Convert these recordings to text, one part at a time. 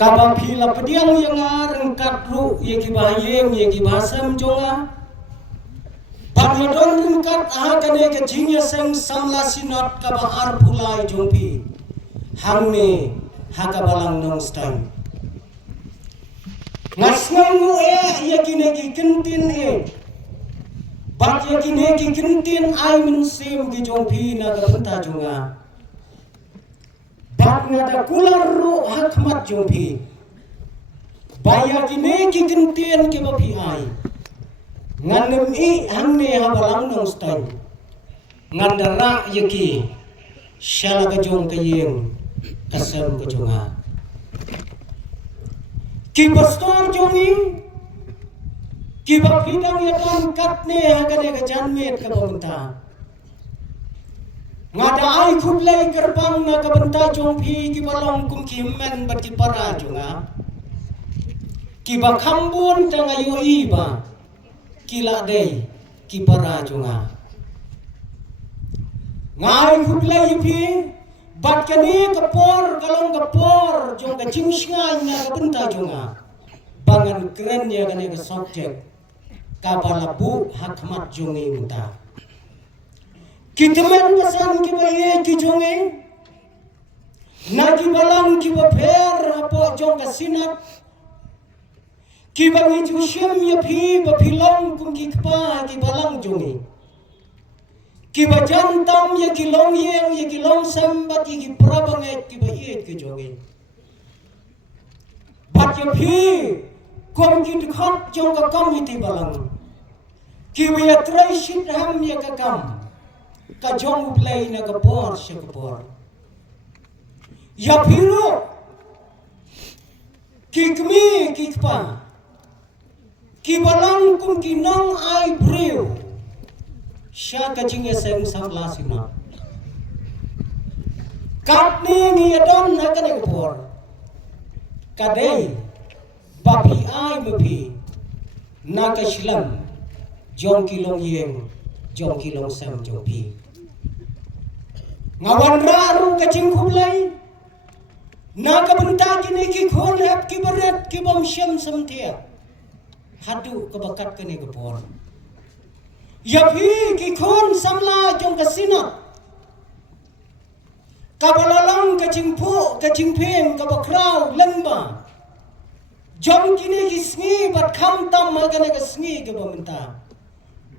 Kabang pila pediang yang areng katru ye kibayeng ye kibasam jonga. Panyodon ringkat ahakane kejingnya seng samla sinot kabahar pulai jompi. Hangne hakabalang nong stang. Ngasngangu ye kine kentin Bat ye kine kentin ay minsim ki jompi na kabenta jonga. Bat ngada kular ru hakmat jompi. Baya kine kentin ke bapi ay. Ngandem i hangne habalang nong stang. Ngandara yeki syala kajong kayeng kasem kajonga. Ki pastor jongi ki bapidang yadan katne hagane kajanmet kabenta. Ngada ay kublay gerbang na kabenta jongpi ki balong kum ki men bati para jonga. Ki bakambun tangayo iba kila day ki para jonga. Ngai kublay pi bat kani kapor kalong kapor jong ka cingsngai na kabenta jonga. Bangan keren ya kani ka subject kabalabu hakmat jongi unta. Kitemen pasan ki baye ki jongi. Nagi balang ki baper apo jong ka sinat. Ki bangi jusyem ya pi bapilong kum ki kpa ki balang jongi. Ki bajantam ya ki long yeng ya ki long sambat ya ki prabanget ki baye ki jongi. Bat ya pi kom ki dikhat jong ka komiti balang. Ki biya try shit ham ya ka kam. Ka jong play na ka por sya ka por. Ya piro ki kmi ki kpa. Ki balang kum ki nong ay brew. Sya ka jinga seng samla sina. Kat ni ngi adon na ka ka por. Kadai bapi ay mapi na ka shilam. Jong kilong yeng, jong kilong sam jong pi. Ngawan raru kacing kublay. Na kabenta kini ki khon hap ki baret ki bom syam samtia. Hadu kebakat kini kepor. Ya pi ki khon samla jong kasina. Kabalalang kacing pu, kacing peng, kabakraw, lengba. Jong kini ki sngi bat kham tam magana ka sngi ke bamenta.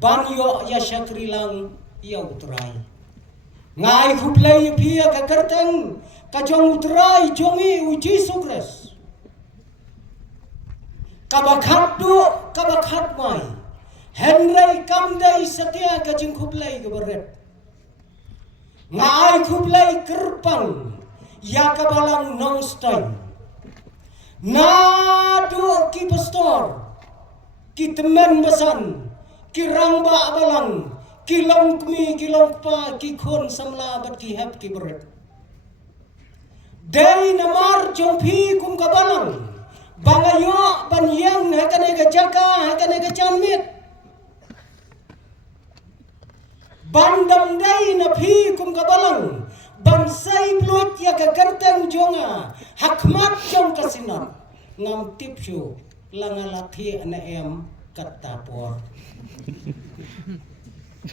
Banyo ya syakri lang ya utrai. Ngai kublay pia ka kerteng ka jong utrai jongi uji sukres. Kabakhat do kabakhat mai. Henry kamdai setia ka jing kublay ka baret. Ngai kublay kerpang ya kabalang nongstay. Na do ki pastor ki temen besan. Kirang ba abalang, kilong kmi, kilong pa, ki khon samla bat ki hap ki beret. Day namar jompi kum kabalang, bangayo banyang hakane ka jaka, hakane ka chanmit. Bandam day na pi kum kabalang, bansay blut ya ka kerteng jonga, hakmat jong kasinat, ngam tipsyo, langalati ana em katapor.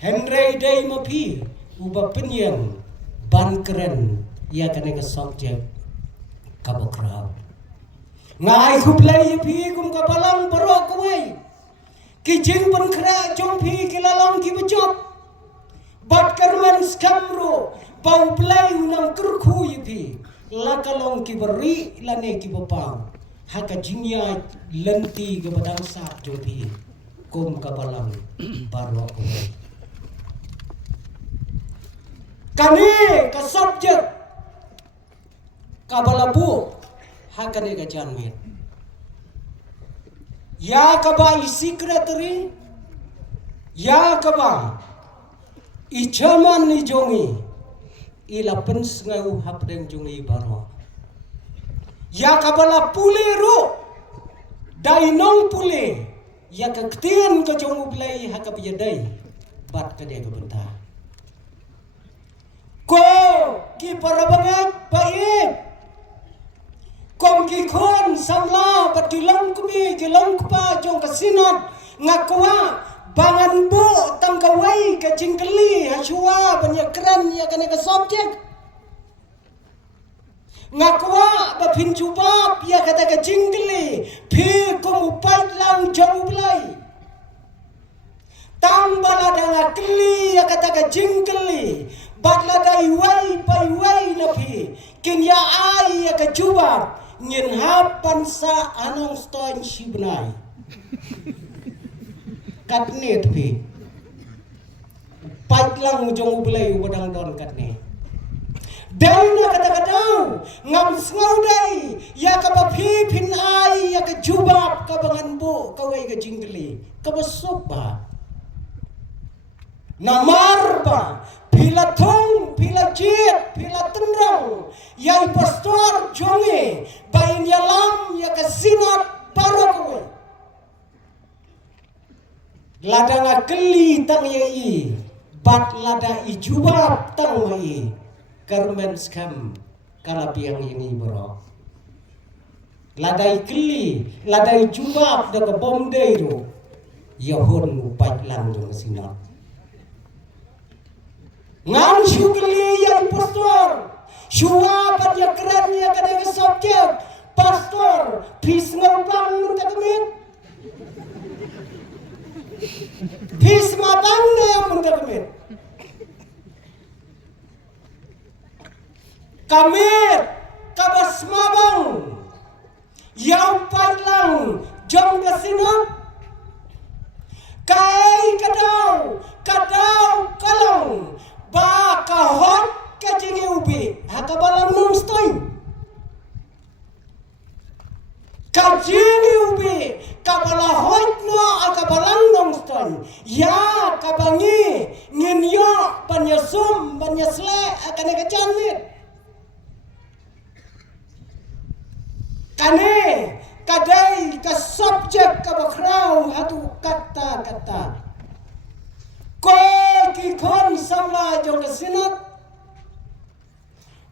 Henry day mapi uba penyang ban keren ya kane ka subject kabokraw. Ngai kublay pi kum kabalang barok kawai. Kijing pan kra jong pi kilalang ki bejop. Bat karman skamro bau play unang kurku pi. Lakalong ki beri lane ki bapang. Haka jingya lenti ke badang sak jong pi. Kum kabalang baru aku. Kani ka subject kabalabu hakane ka janmit. Ya kaba secretary ya kaba i chairman ni jongi ila pens ngau hapdeng jongi baru. Ya kabala puliru dainong puli ya kaktian ka jong ublay hakap yadai bat ka dia kabenta. Ko ki parabangat baik kom ki khon samla batilang kumi jelang kupa jong kasinat ngakwa bangan bu tangkawai ke jingkeli hasua banyak keren ya kena ke subjek ngakwa bapin jubab ya kata ke jingkeli pi kumupai lang jong belai tambah ada ngakeli ya kata ke jingkeli batla dai wai pai wai napi kinya ai ya ke jubab ngin hapan sa anong stoin shibnai katne tapi patlang jong ubelai ubadang don katne dauna kata-katau ngam ngaudai ya ka bapi pin ai ya ka jubab ka bangan bu ka wai ka jingli ka basuba namar ba pila thong pila jit pila tendrang yang pastor jonge bain yalam ya ka sinat parakowe lada ngakeli tang yai bat lada ijubab tang mai karmen skam kalapiang ini bro lada ikeli lada ijubab daga bomdei ro yahon upat lang dong sinat ngam syukeli yang pastor syua bat ya keren ya kada subjek pastor pis ngabang mun takmit pis mabang ne mun takmit kamit kabas mabang yang patlang jong kasinat kai kadau kalong ba kahot kajingi ubi hakabalang nungstoy kajingi ubi kabalahot no akabalang nungstoy ya kabangi nginyo banyasum banyasle akane kacanmit kane kadai ka subjek kabakrau hatu kata-kata ko ki kon samla jong sinat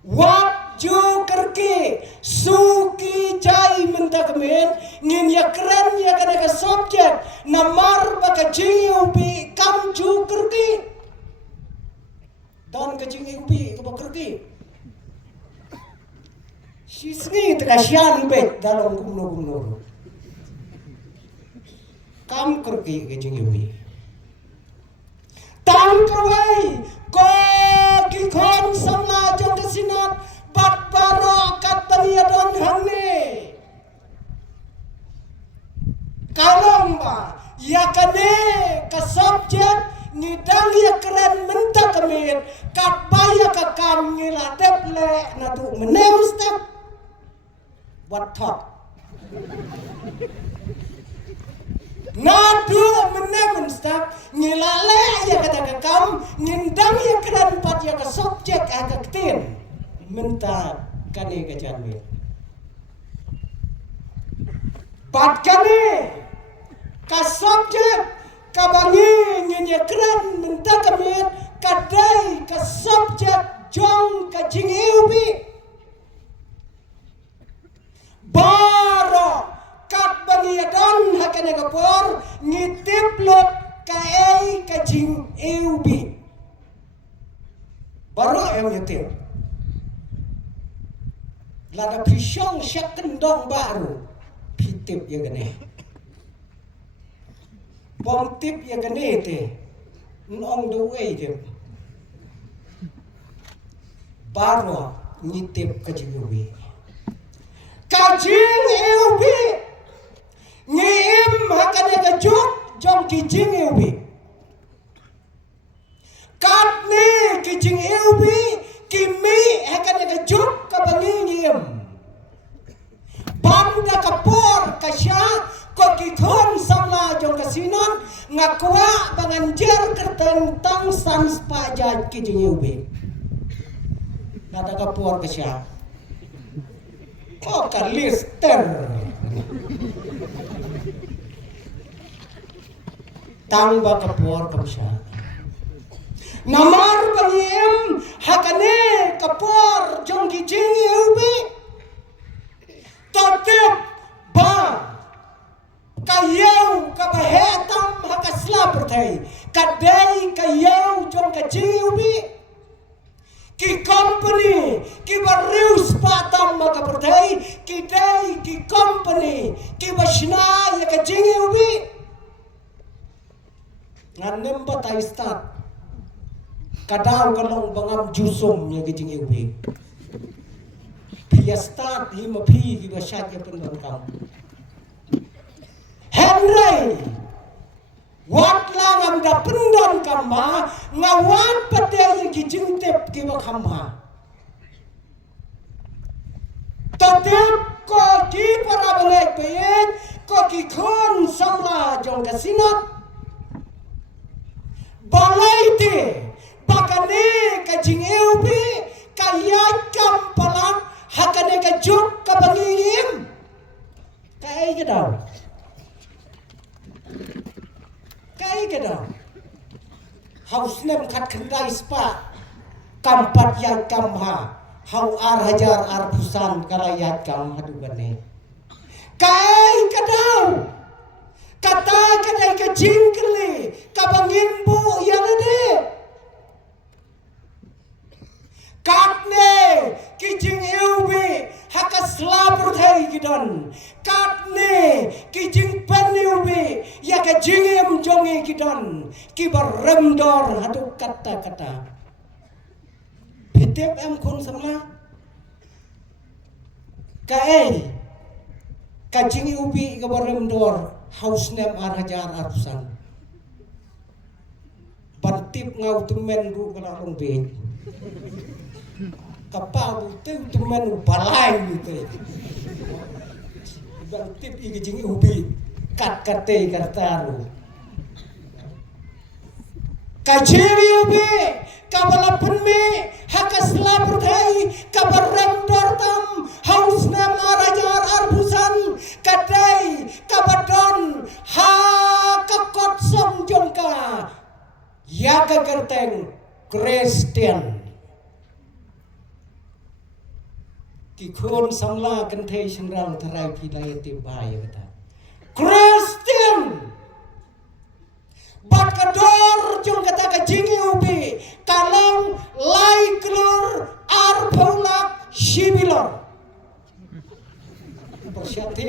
wap ju kerki suki jai mentakmen ngin ya keren ya kada ka subjek namar baka jingi ubi kam ju kerki dan ka jingi ubi ka kerki sisni tekasian bet dalam gumno kam kerki ka jingi ubi tang kawai ko ki kon samla jong kasinat bat baro katania don hangne kalong ba yakane ka subjek ni dang ya keren menta kamit kat baya ka kam ngila deple na tu menem step what talk nadu menem step ngilale ya kata ka kam ngindang ya keren pat ya ka subjek agak tin menta kane ka janwe pat kane ka subjek ka bangi ngin ya keren menta kamit kadai ka subjek jong ka jingiubi baro kat bangi don hakane kapor ngitiplot kae kajing eubi baru yang nyetir lada pisang syak kendong baru pitip ya gane bom tip ya gane te nong the way te baru ngitip kajing eubi kajing eubi ngim hakane kajuk jom kijing eubi katne kijing eubi kimi hakane kajuk kabangi ngim banda kapor kasya ko kithon samla jong kasinan ngakwa banganjer kertentang sans pajaj kijing eubi kata kapor kasya ko kalister tangba kapor kamsya namar bangiem hakane kapor jong kijing eubi totep ki barius patam maka pertai ki dai ki company ki basna ya ka jingi ubi nganem batai start kadau kalong bangam jusum ya ki jingi ubi pia start hima pi ki basat ya pendon kam Henry wat langam da pendon kama ngawat pate ki jingtep ki wakama tatep ko ki para balai pet ko ki khon samla jong ka sinat balai te bakane ka jingeu bi ka yat kam palat hakane ka juk ka bangim kai ke daw kai ke daw haus nem khat khandai spa kampat yang kamha hau ar hajar ar pusan kalayat kam hadu bane kai ke daw kata kadai ke jingkli ka bangim bu yalade katne kijing eubi hakas labur thai gidan katne kijing paniubi ya ka jingem jonge gidan kibar remdor hadu kata pitep em kon samla kae kajing eubi kibar remdor haus nem ar hajar ar pusan bantip ngau tumen ru kala rong be kapal itu teman balai gitu, bang tip ini jingi ubi kat kate kartaru, kajiri ubi kabala punmi hakas labur thai kabar rendor tam haus nam arajar arbusan kadai kabadon ha kakot som jongka yaga gerteng Kristen ki khon samla kan thei sangrang tharai pi lai te bai kata Kristen bat kador jong kata ka jingi ubi kalang lai klur ar pholak shibilor persyate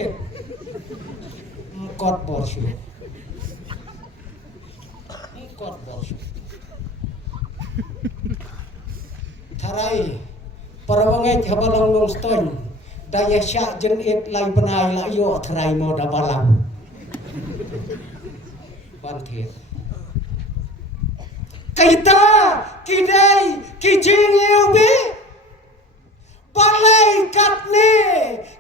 kot borsu kot borsu tharai Parawangai habalang long stone daya syak jen it lai benai la yo tharai mo da balang banthir kaita kidai kijing ubi balai katne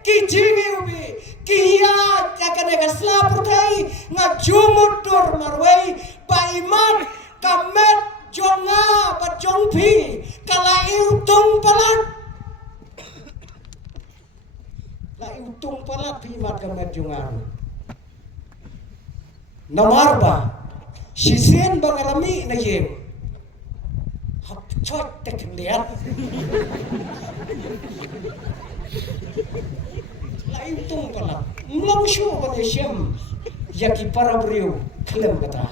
kijing ubi kiya jakane kasla purtai ngajumut dur marwai paiman kamet jonga bajongpi kala iutung palat la iutung palat pi mat kamet jonga namarba sisen bangalami na yem hap chot tek liat la iutung palat mlong shu ba shem yaki para brio klem kata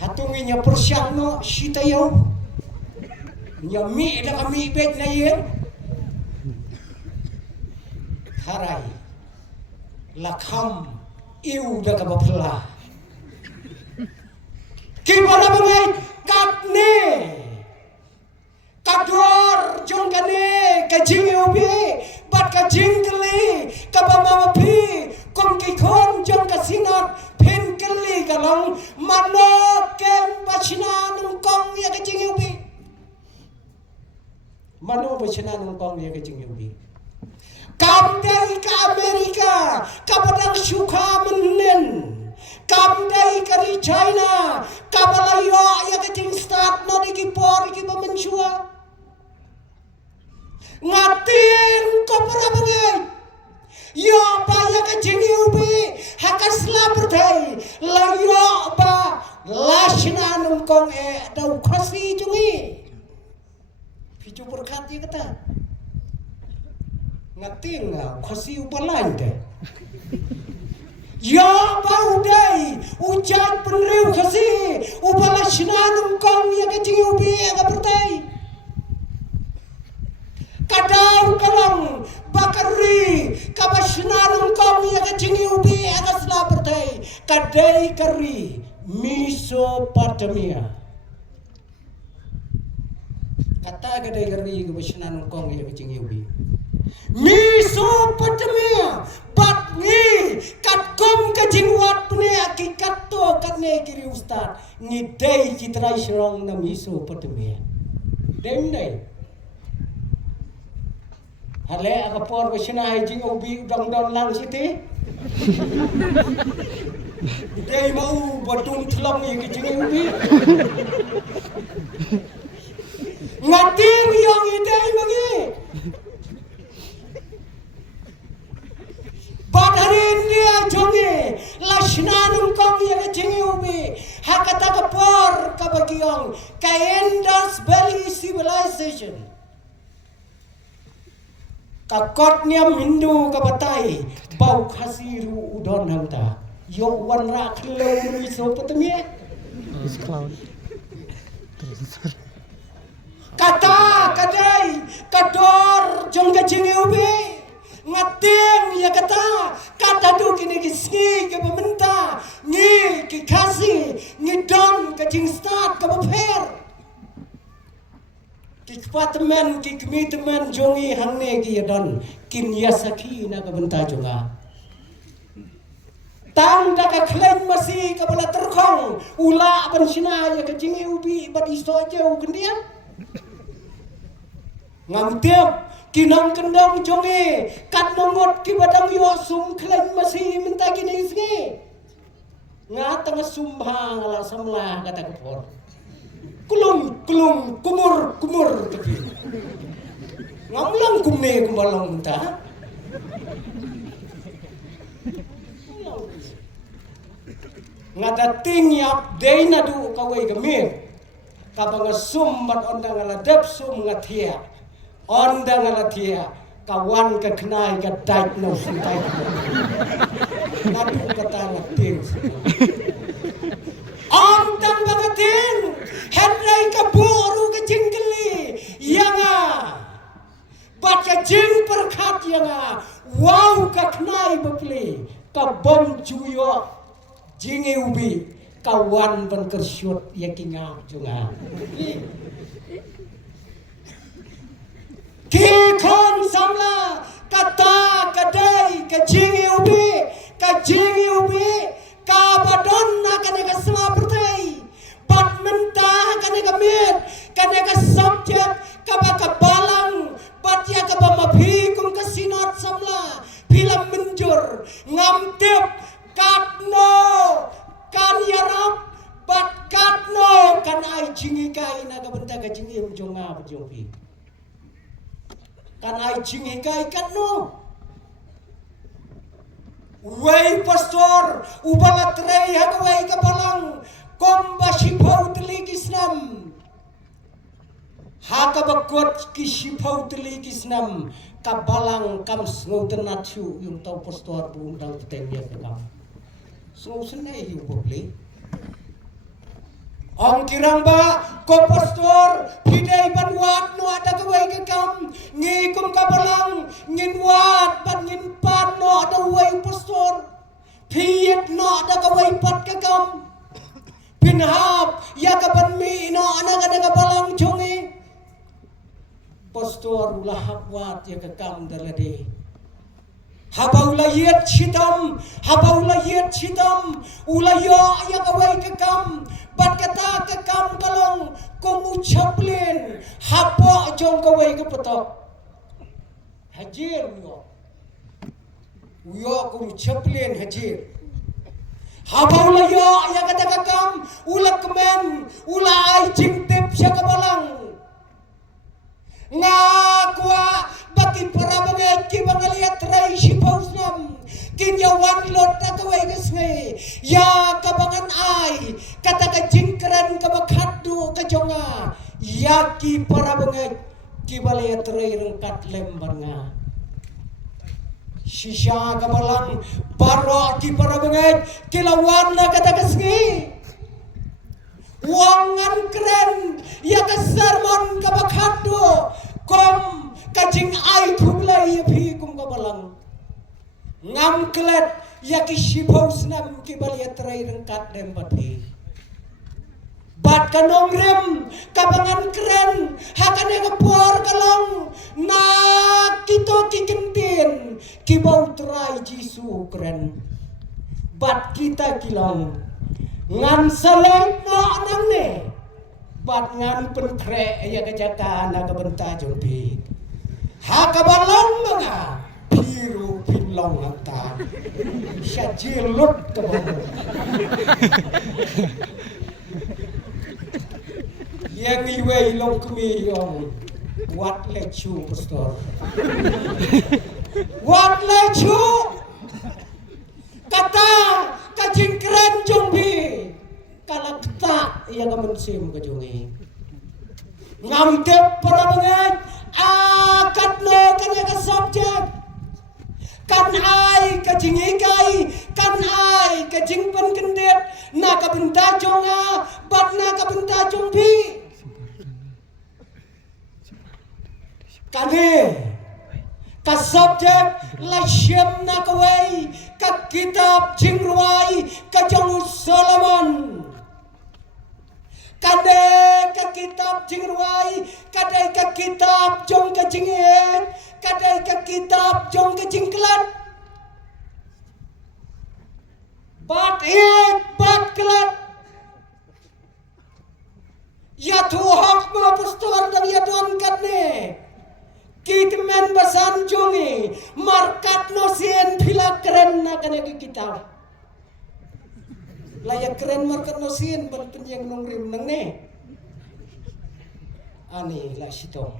hatunginya persyakno sitayo nyami da kami bet na yen harai lakham iu da ka bapla kibala bangai katne kador jongkane kajing ubi bat kajing kali kabama pi kom ki khon jong ka sinat pen kali kalong mano ken bachina nung kong ya kajing ubi mano bachina nung kong ya kajing ubi kam dari ke Amerika kabadang suka menen kam dari ke China kabalayo ya kajing start no dikipor ki pamensua ngatin ko para bangai yo ba ya kajing ubi hakasla pertai layo ba lashna nung kong dau khasi jungi picu berkat ya kata ngatin khasi ubalan te ya ba udai ujan penriu khasi ubala shna nung kong ya kajing ubi aga pertai kadai kari Mesopotamia. Kata kadai kari kebesaran kong ya kecing yubi. Mesopotamia bat ni kat kom kecing wat pune akikat to kat ne kiri ustad ni dai citra serong na Mesopotamia. Dai hale akapor besena hijing ubi dong lang siti. Dai mau badung thlong ye kecing ubi. Ngating yang idai mangi. Badarin dia jonge lashnanum kong ye kecing ubi. Hakata kapor kabagiong ka Indus Valley Civilization. Kakotnya Hindu kabatai bau khasiru udon hamta yo wanra khlo Mesopotamia kata kadai kador jongga jingubi ngating ya kata du kini kisni ke pementa ni ki khasi ni don ke jingstat ke beper Kipatman kikmitman jongi hangne ki yadon kin yasaki na kabenta jonga tang da ka khlain masi ka bala terkhong ula ban sina ya ka jingi ubi bat isto jau kendian ngam tiap kinang kendang jongi kat nongot ki badang yo sum khlain masi minta kini isni ngatang sumbang ala samlah kata kapor kulum kumur tapi ngamlang kumne kumbalang minta ngadating yap day na du kaway gamir kabang sum bat ondang ala dep sum ngatia ondang ala tia kawan ka knai ka diagnose sintai nadu kata ngating ondang bagatin henry ka buru ka jingkeli yanga bat ka jing perkhat yanga wow ka knai bapli ka bom juyo jingi ubi kawan ban kersyut yakinga junga ki kon samla kata kadai ka jingi ubi ka badon na ka sama pertai bat mentah ka mit ka subjek ka balang bat ya ka mabhi kum ka sinat samla film menjur ngamtip katno kan yarap bat katno kan ai jingi kai na ka benta ka jingi jonga bjopi kan ai jingi kai katno wei pastor ubala trei hagwei ka balang komba shipau tli kisnam haka bakot ki shipau tli kisnam ka balang kam sngotenachu yung tau pastor bundang tenya ka so senai yung publik Ang kirang ba ko pastor pidai banwat no ada kawai ke kam ngi kum kabalang ngin wat ban ngin pan no ada wai pastor piet no ada kawai pat ke kam pinhap ya kaban mi no ana kada kabalang jongi pastor ulah wat ya ke kam dalade Habaula yet chitam ulayo ya kawai ke kam bat kata ke kam kalong komu chaplin hapo jong kawai ke petok hajir uyo komu chaplin hajir habaula yo ya kata ke kam ula kemen ula ai jingtip sya kabalang ngakwa baki para bangai ki bangaliat rai shipausnam kinyawan lot na kawai gasngai ya kabangan ai kata ka jingkran ka bakhaddu ka jonga ya ki para bangai ki baliat rai rengkat lembar nga shisha ka balang paro ki para bangai kilawan na kata gasngai wangan keren ya ka sermon ka bakhaddu kom kajing ai kublai ya phi kum ka balang ngam klet Yaki shipos nam kibalia terai rengkat dem pati. Bat kanong rem kabangan keren hakane kapor kalong na kito kikentin kibau terai jisu keren. Bat kita kilong ngan saleng no anang ne. Bat ngan penkre ya kejaka na kabenta jompi. Hakabalong mga piru pinlong nanta. Siya jilot kabang. Yang iwe ilong kumi yung what let you pastor. What let you kata kajingkren jombi kalakta iya kamansim kajongi ngamdep para mengen akat no kanya ka subject kan ai kajingikai kan ai kajingpan kendet na kabenta jonga bat na kabenta jombi kane ka subject la shem na kawai ka kitab jingruai ka jong Solomon kade ka kitab jingruai kade ka kitab jong ka jinghet kade ka kitab jong ka jingklat bat klat ya tuhak ma pastor dan ya don katne Kitmen basan jongi markat no sien pila keren na kanya kitab. Layak keren markat no sien ban penyang nong rim nang ne. Ani la sito.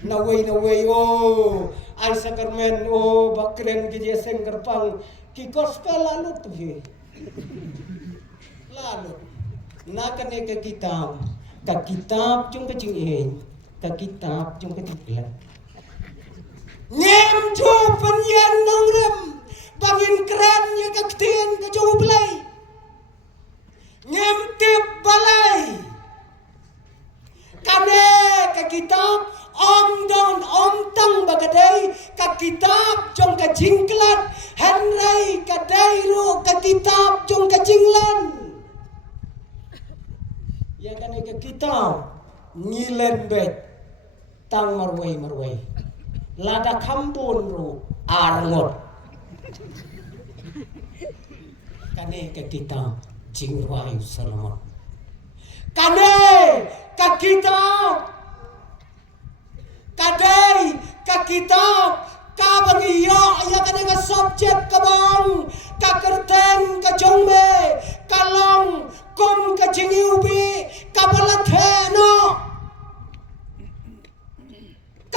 Naway oh ay sakarmen oh bakren ki jeseng kerpang ki gospel lalu tu he. Lalu na kanya kitab jong kecing ka kitab jong ketiga ngem jo penyan nong rem bangin keren ya ka ktien ka jong play ngem tip balai kane ka kitab om don om tang bagadai ka kitab jong ka jingklat henry ka dairu ka kitab jong ka jinglan ya kane ka kitab ngilen bet tang marway lada kampun ru arngot kane ka kita jingwai Solomon kane ka kita kadai ka kita ka bangiyo ya kane ka subject ka bang ka kerten ka jongbe kalong kum ka jingiubi ka balathe no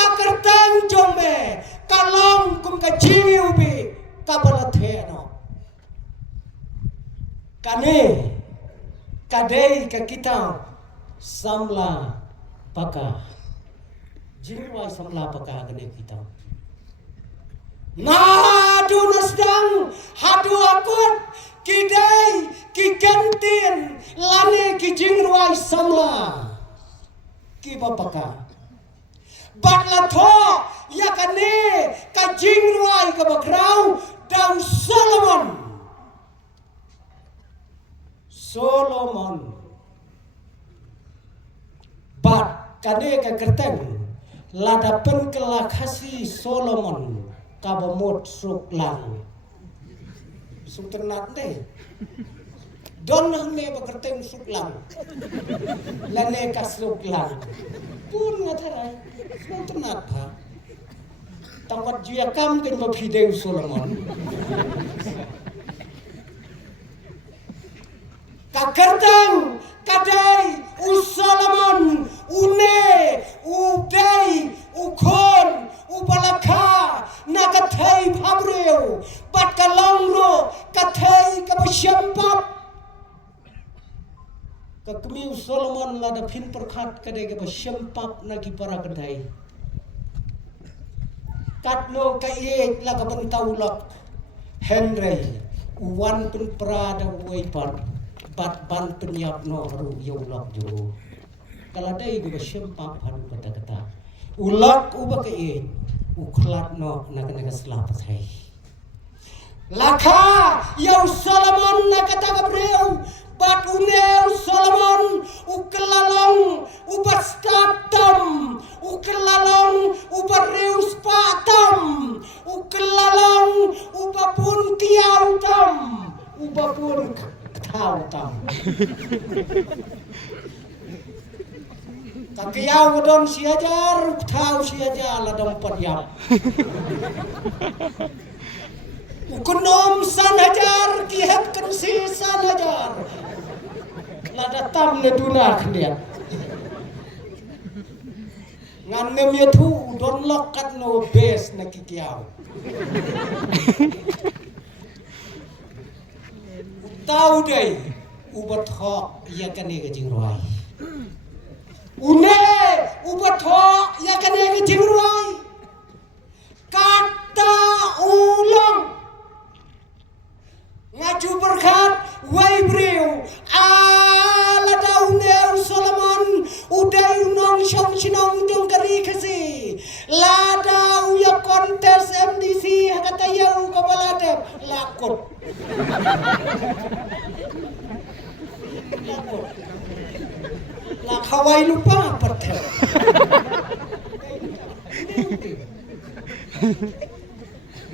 kakertang jombe kalong kum ka jiniubi kabalatheno kane kadei ka kita samla paka jinwa samla paka kane kita nadu nasdang hadu akut kidai kikentin lane ki jinwa samla ki bapaka Batla tho ya kane ka jingruai ka bagrau daun Solomon bat kane ka kerteng lada pen kelakasi Solomon ka bamot suklang suternat ne don ne ba kerteng suklang lane ka suklang pun ngatarai suternat ha tangkat jia kam ken ba pideu Solomon kakerteng kadai Solomon une udai ukon ubalaka nakathai phabreu bat kalongro kathai kabasyempap kakmi Solomon lada phin perkhat kadai kabasyempap nagi para kadai katno kai la kabentaulak Henry uwan pen prada waipat bat ban penyap no haru yaulak jo kaladai gue syempap haru kata-kata ulak uba ke uklat no nak selapat hai Laka yau Solomon nakata Gabriel bat uneu Solomon ukelalong ubat statam ukelalong ubat reus patam ukelalong ubapun tiautam ubapun tautam Kakiyaw don siajar tau siajar ladong padyam Ukunom sanajar kihat kensi sanajar lada tam le dunar kendian nganem ya tu don lokat no bes na kikiyaw tau dai ubat hok ya kane gajing roai une ubat hok ya kane gajing roai kata ulang ngaju berkat wai breu ala dauneu Solomon udai unong syong sinong jong kari kasi ladau ya kontes MDC kata yau kabalada lakot lak Hawaii lupa pertel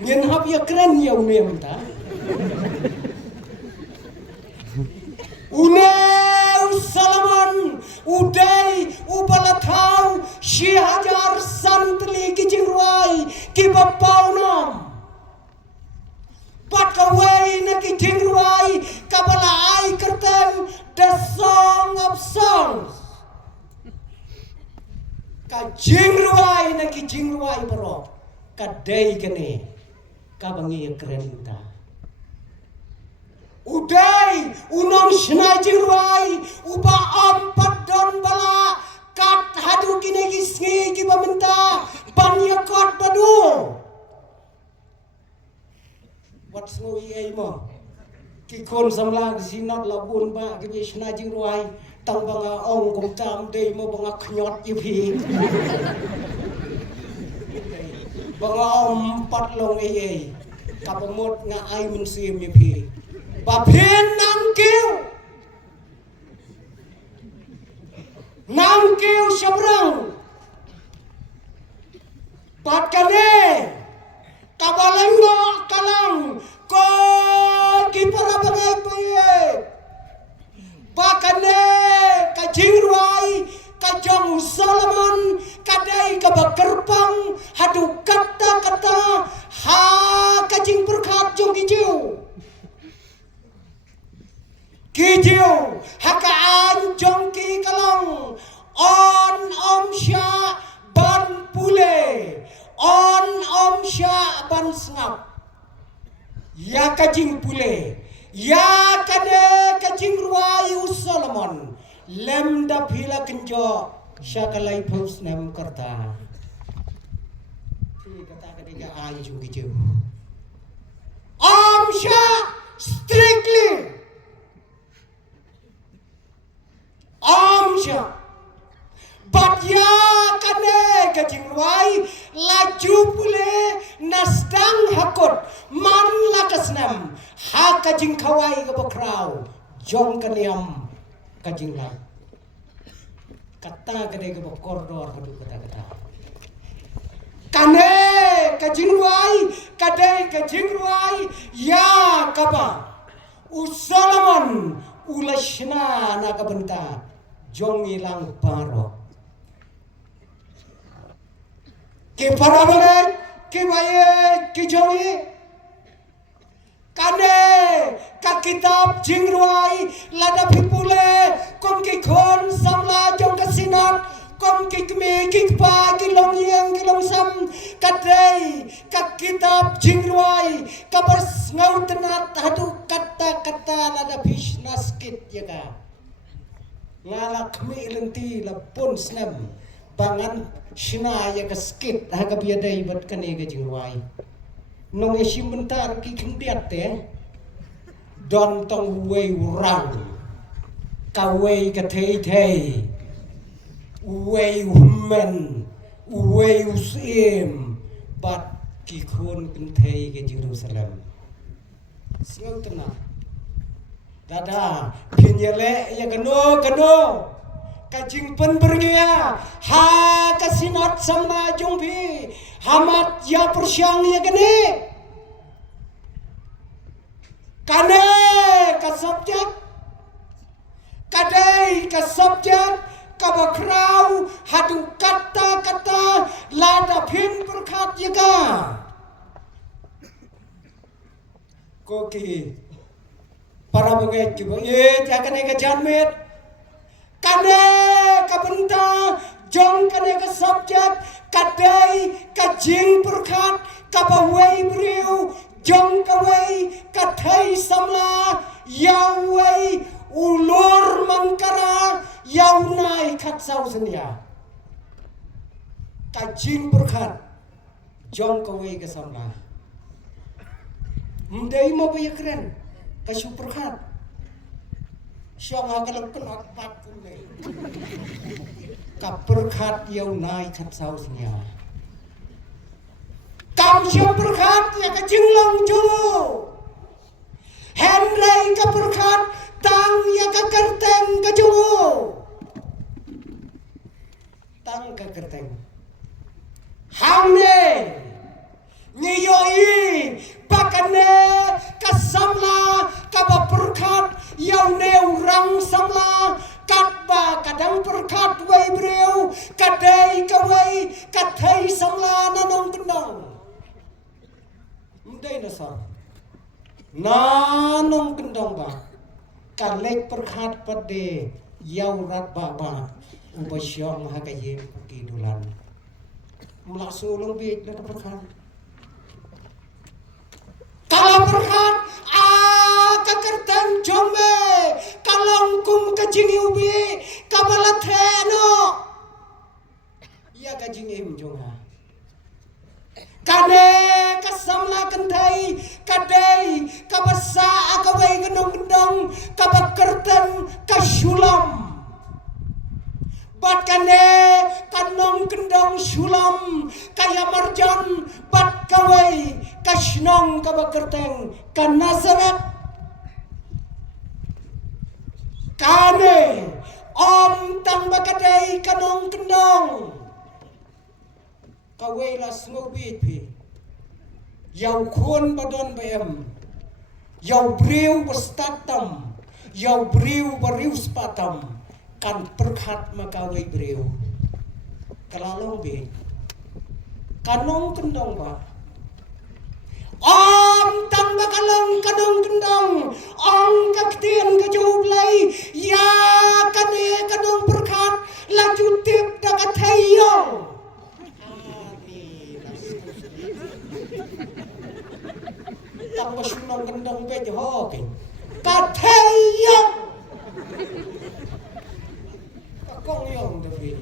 ngin hab ya keren ya unem ta Uneu Solomon udai ubalathau shihajar santli kijingruai kibapaunam patkawai na kijingruai kabala ai kertem the song of songs kajingruai na kijingruai bro kadai kene kabangi keren ta Udai unong snajing ruai uba ampat don bala kat hadu kine gisngi ki bamenta banya kot badu what's no ye mo ki kon samlang sinat labun ba ki snajing ruai tang banga ong kum tam dei mo banga khnyot ipi banga ampat long ye kapamot nga ai mun sim ipi Bapin nangkiu seberang patkane kabalengo kalang ko kipara bagai paye pakane kajingruai kajong Solomon kadai kabakerpang hadu kata ha kajing berkat jong kijau Kijiu haka anjong ki kalong on om sya ban pule on om sya ban sngap ya kajing pule ya kade kajing ruayu Solomon lem da phila kenjo sya kalai phus nem karta thi kata kade ga anjong kijiu om sya strictly Amsha Batya kane kajing ruai laju pule nasdang hakut man lakasnam ha kajing kawai ke bokrau jong kaniam kajing lai kata kade ke bokordor kadu kata kane kajing ruai kade kajing ruai ya kaba Solomon ulashna na kabenta jong ilang paro ke parabole ke baye ke jongi kane ka kitab jingruai lada pipule kom ki khon samla jong kasinat kom ki kme ki pa ki long yang ki long sam kadai ka kitab jingruai kabar ngau tenat hadu kata lada bisnas kit jaga ngala kami lenti lapun snam bangan shina ya skit haga biadai bat kane ga jingwai nong esim bentar ki kemdiat te don tong wei urang ka wei ka thei wei human wei usim bat ki khon pen thei ga Jerusalem Siang tenang. Dada pinyele ya geno kajing pen bergia ha kasinot sama jungpi hamat ya persyang ya gene kane kasabjak kadai kasabjak kabakrau hadu kata lada pin berkat yaga koki para bengai cuba jangan eka janmet kane kabenta jong kane ka subject kadai kajing perkat kabawai beriu jong kawai kathai samla yawai ulur mangkara yaunai khatsau senia kajing perkat jong kawai ka samla mdai mo ba yakren kasu perkat syong akan kelak pat kulai ka perkat yau nai khat sau snya kam syong perkat ya ka jinglong ju henrai ka perkat tang ya ka kerteng ka ju tang ka kerteng hamne nyiyoi pakane kasamla kaba perkat yang neu rang samla katba kadang perkat wai breu kadai kawai kathai samla nanong kendang mdai nasa nanong kendang ba kalek perkat pade yau rat ba ubasyong hakaye kidulan mlasulong bit na perkat kalau perkat kakertang jombe kalong kum kajing ubi kabalatheno ya kajing im jonga kane kasamla kantai kadai kabasa akawai gendong kabakertang kasulam bat kane kanong kendong sulam kaya marjan bat kawai kasnong kabakerteng kanazaret kane om tang bakadai kanong kendong kawai las ngobit pi yau khun badon bayam yau briu bastatam yau briu bariu spatam kan perkat makawai briu kalalong bi kanong kendong ba om tang bakalong kanong kendong om kaktian kajublai ya kane kanong perkat laju tip dakatayong tang basunong kendong bejo hoking katayong kakong yong devi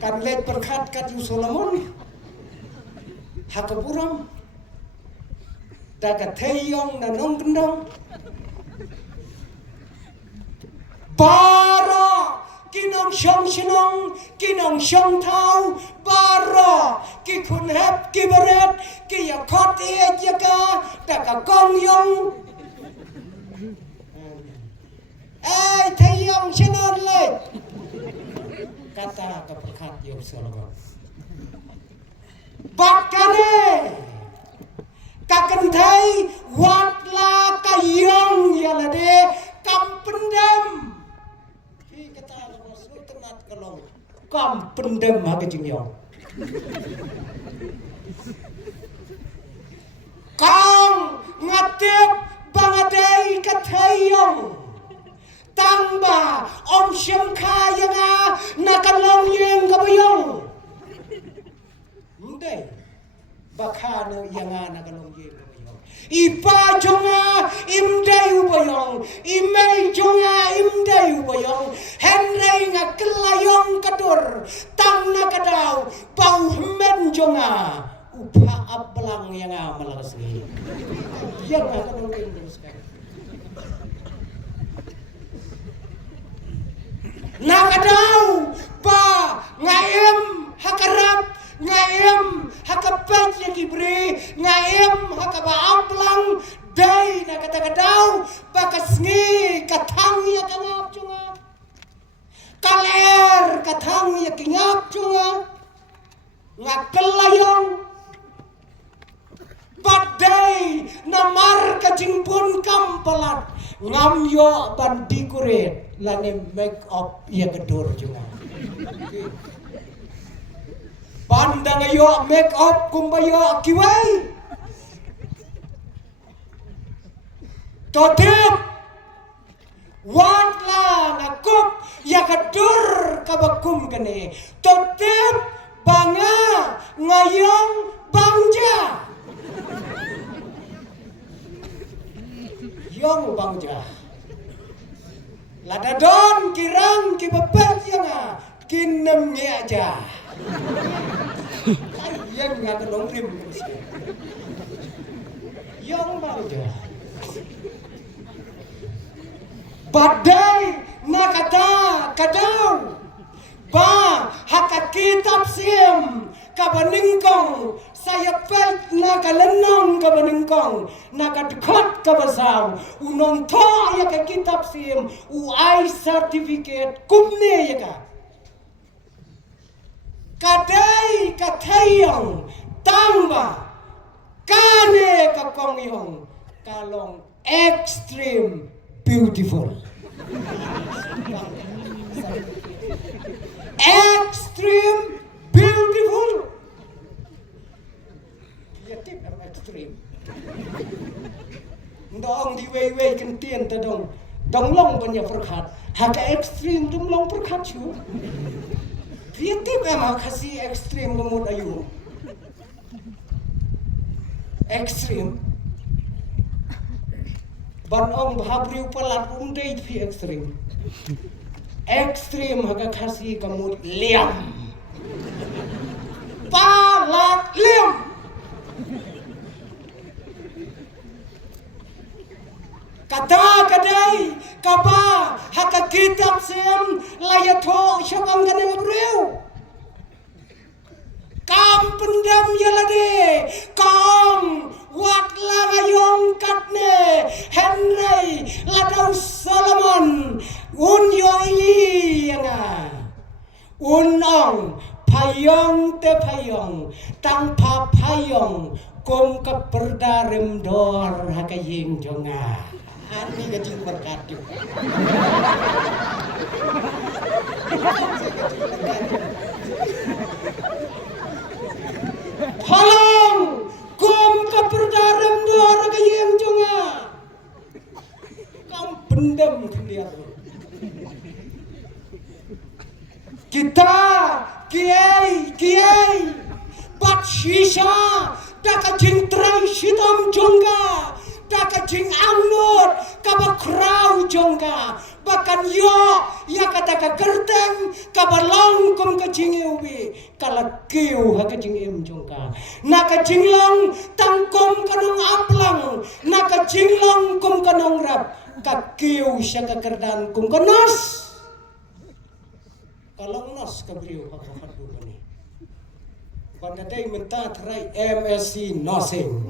kan let perkat kat yu Solomon hakaburam daga theyong na nong kendong bara kinong shong shinong kinong shong thau bara ki khun hep ki baret ki ya khot e jaga daga kong yong theyong shinon le kata keperkat yong Solomon bakane kakentai watla kayong yalade kampendem hi kata bos tenat kelong kampendem ha kejingyong kang ngatip bangadai kathayong tangba om syem khayanga nakalong yeng kabayong mdai bakhano yanga nakalong yeng kabayong ipa jonga imdai ubayong imei jonga imdai ubayong henrei ngaklayong kadur tang nakadaw bau men jonga upa ablang yanga malasgi yang nakalong yeng teruskan nakadaw ba ngaem hakarap ngaem hakapaj yang kibri ngaem hakabaaplang thang ya kingap chunga ngakalayong badai namar kajimpun kampalat ngam yo ban decorate lane make up ya kedur juga pandang yo make up kumbayo kiwai totep wat la ngakop ya kedur kabakum kene totep banga ngayong bangja Yong bangja lada don kirang kibabet yang kinem aja yang nggak kelong rim Yong bangja badai nakata kadau ba haka kitab sim kabaningkong saya pet nakalenong kabaningkong nakadkot kabasaw unong to ya ka kitab sim UI certificate kumne ya ka kadai kathayong tamba kane kakongyong kalong extreme beautiful extreme beautiful ya tip extreme dong di way kan tien ta dong long banyak perkat haka extreme dong long perkat chu dia tip emang kasih extreme ngemut ayu extreme ban ong bhabri upalat undai fi extreme ekstrim haka kasih kamu liam palat liam kata kadai kaba haka kitab sem layato syabang kane ngabreu kam pendam yalade kam wat langayong katne Henry ladau Solomon un yoi yanga unong payong te payong tanpa payong kom ka perdarem dor hakayeng jonga ani kecil berkat Halong kom ka perdarem dor hakayeng jonga kam pendam kendiar kita kiai bat shisha daka jing trai shitam jongga daka jing angnut kaba krau jongga bahkan yo ya kata ka gerteng kaba long kum ka jing ubi kala kiu ha ka jing em jongga naka jing long tangkom kanong aplang naka jing long kum kanong rap ka kiu sya ka kerdan kum kanos kalau nos kabriu apa dulu ni pada day minta try MSc nosing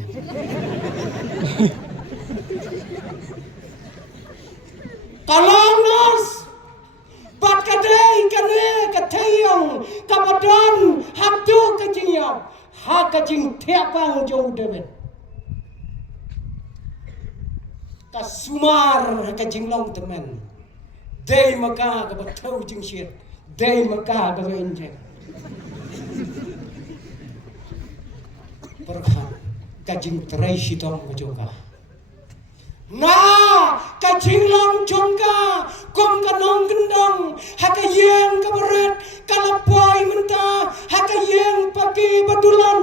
kalau nos bat kadai kane katayong kabadan hatu kajingya ha kajing tiapang jauh debet kasumar kajing long temen day maka kabatau jing shit day maka kaga injek perkha kajing trai shitom joka na kajing long jongka kom kanong gendong hakayeng kabaret kalapoy menta hakayeng pagi badulan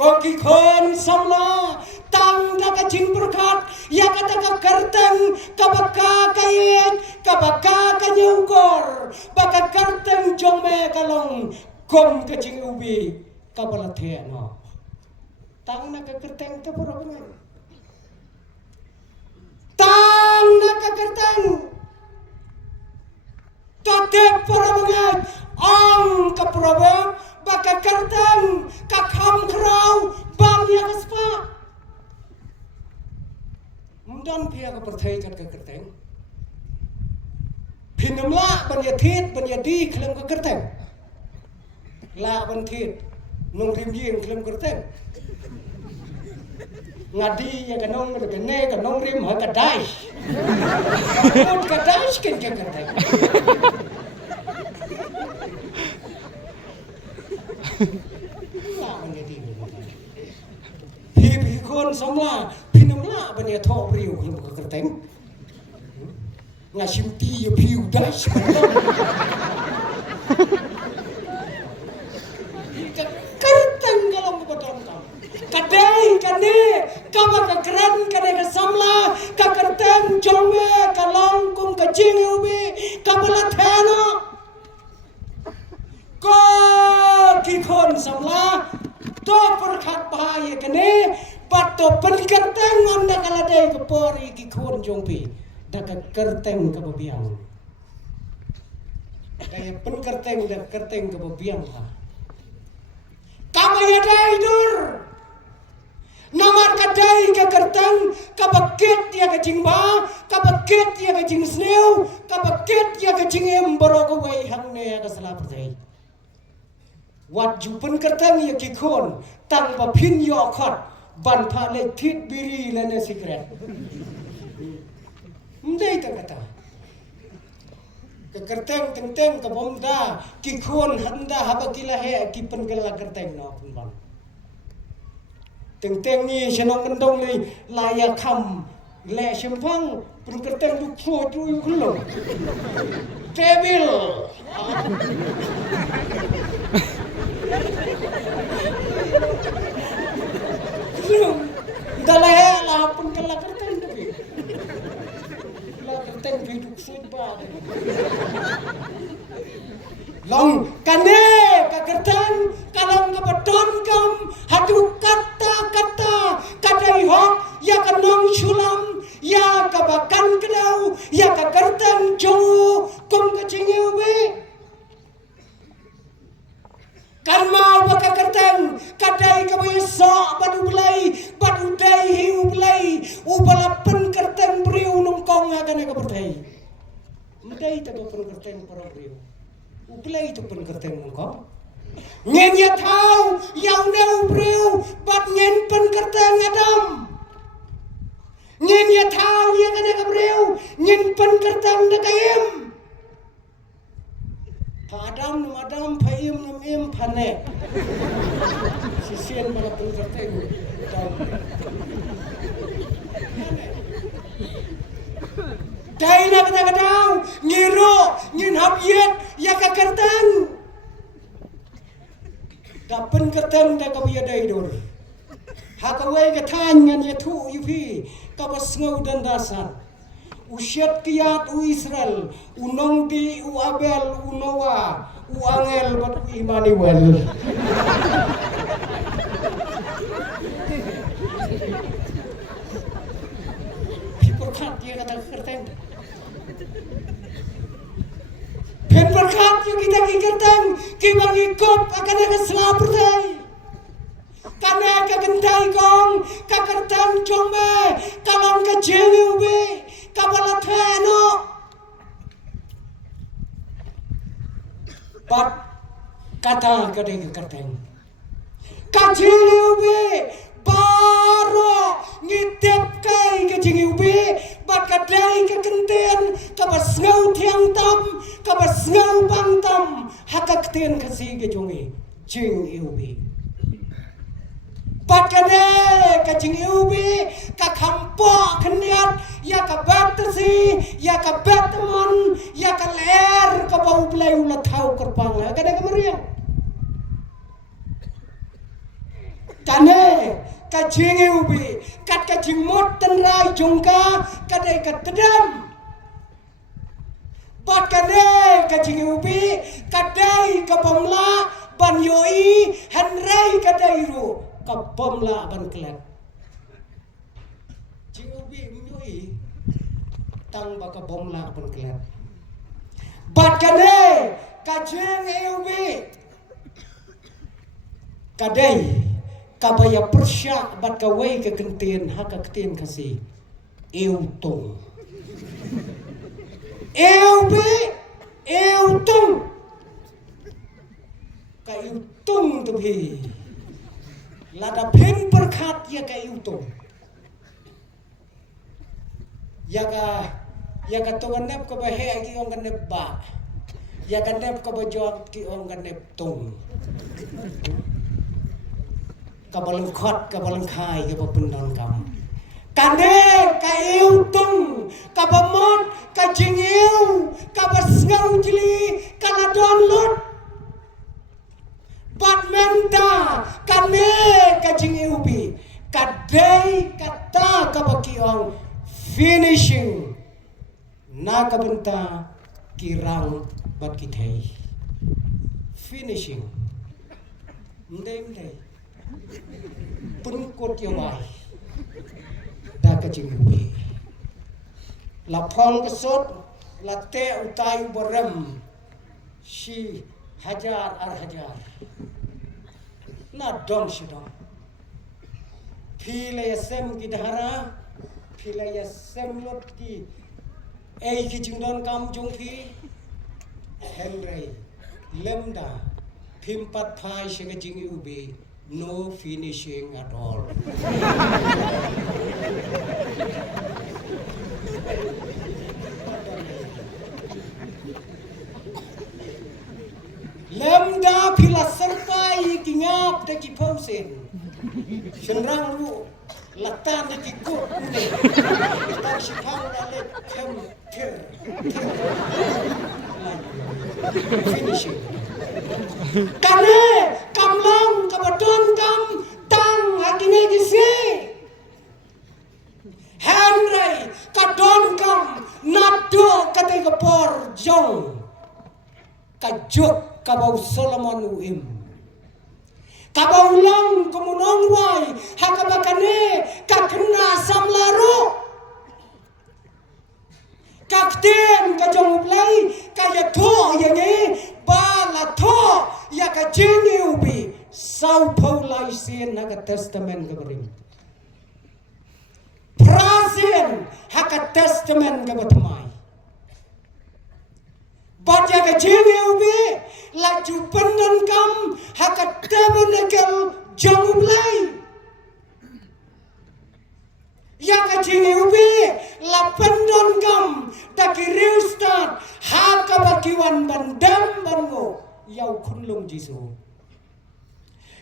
koki kon samla tang da kajing berkat ya kata ka kerteng kabaka kayet kabaka kanyugor baka kerteng jongme kalong kom kajing ubi kabalathe no tang na ka kerteng te porobengan tang na ka kerteng tote porobengan ong ka porobengan baka kerteng ka kham krau bang ya kaspa mdan pia ka perthai kat ka kerteng Pinamla banyatit banyadi kelam kekerteng. La bantit nung rim kelam kerteng. Ngadi ya kanong gane kanong rim ha kadai. Kanong kadai kan kerteng. La banyadi. Hi kon samla pinamla banyat thok riu kelam kekerteng. Ngasimti ya piu das. Kerteng kalau betul tam. Kadai kane kama keren kane kesamla kakerteng jome kalong kum kacing ubi kabala thano. Ko kikon samla to perkhat bahaya kane pato penkerteng onda kaladai kepori kikon jongpi. Dak kerteng kebabiang. Daya penkerteng dak kerteng kebabiang ha. Kamaya daidur. Namar kadai ke kerteng kabakit ya kacing ba, kabakit ya kacing sneu, kabakit ya kacing emboro ko wai hangne ya kasala pertai. Wat ju penkerteng ya kikon tanpa pin yo khot ban pha le thit biri le ne secret. Mdai kata kekerteng teng kabomda kikon handa habakila he kipen gela kerteng no pun bang teng ni senong kendong ni layak kham le sempang pun kerteng du pro tu kulo tebil dalahe la pun gela kerteng tapi kerteng hidup sibah. Long kane kerteng kalau kebeton kam hadu kata kadai hok ya kanong sulam ya kabakan kedau ya kerteng jauh kum kecingeu be. Karma baka kerteng kadai kabisa badu belai badu dai hiu belai ubalapen kerteng briu nungkong agane kabertai. Mdai ta pen kerteng para briu. Ubelai tu pen kerteng nungkong. Ngen ya thau yau neu briu bat ngen pen kerteng adam. Ngen ya thau ya kane kabriu ngen pen kerteng dakaim. Padam madam payim nam pane. Sisian malah pun kerteng. Dai nak kadang ngiro ngin habiet ya ka kerteng. Dapen kerteng da ka biya dai dor. Hakawai ka tangan ya thu yupi ka basngau dan dasan. Usyat kiat u Israel, unong di u Abel, u Noah, u Angel, bat u Immanuel. Berkat dia kata kerteng. Pen berkat yang kita kerteng, kita ngikop akan ada selapertai. Karena kegentai kong, kakerteng jombe, kalong kejeli ube. Kabala thano pat kata kadang kerteng kajili ube baro ngitep kai kajili ube bat kadai kekenten kabasngau tiang tam kabasngau bang tam hakakten kasi kejongi jing ube Pakane kacing ubi kakampo keniat ya kabatasi ya kabatemon ya kaler kabau belai ulat tahu kerpang kadang kemeriang kane kacing ubi kat kacing mot tenrai jongka kadai katedam pakane kacing ubi kadai kapamla banyoi henrai kadai ru kabom la ban kelak ciubi menyui tang baka bom la ban kelak bat kane kajeng eubi kadai kabaya persyak bat kawai ke kentien haka ketien kasih eutong eubi ya ka iutom. Ya ka tonganep ka bahe ki ong kanep ba. Ya kanep ka bajot ki ong kanep tong. Ka balengkot ka balengkai ka papundon kam. Kane ka iutom ka bamot ka jingiu ka basngau jili ka download. Batmenta kane kajing ubi kadai kata kabakiong finishing na kabenta kirang bat kitay finishing ndai pungkot yawai da kajing ubi la phol kesot la te utai borem shi hajar ar hajar na dom shidom phila yasem ki dhara phila yasem lot ki ei ki jingdon kam jung phi henry lemda phimpat phai shega jing ubi no finishing at all lemda pila serpai kingap de ki pausen senrang lu latan de ki kut tar sipang dale kem ker finishing kane kamlang kabadon kam tang akine gisi henry kadon kam nado kate kapor jong kajuk kabau Solomon uim kabau long kumunong wai hakabakane kakna samlaro kakten kajong uplay kaya tho yangi bala tho ya kajingi ubi sau paulai sin haka testament kabarim prasin haka testament kabatamai Baca kecilnya ubi, laju pendan kam, hakat tabernakel jauh belai. Ya kecilnya ubi, la pendan kam, taki riustan, haka bakiwan bandam bango, yau kunlung jisu.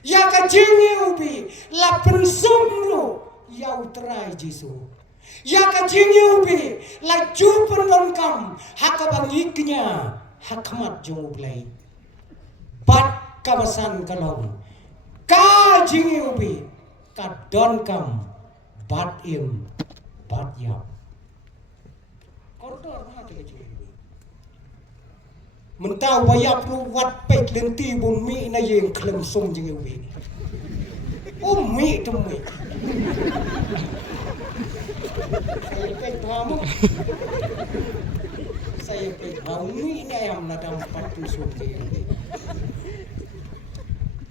Ya kecilnya ubi, la pensumlu, yau terai jisu. Ya kajing ubi laju pendonkam hakabangiknya hakmat jong ublay bat kawasan kalong kajing ubi kadonkam bat im bat yap koridor hati kajing ubi mentau bayap lu wat pek lenti bumi na yeng klem sum jing ubi mi tumi saya peghamu saya peghamu ini ayam nadam 40 suki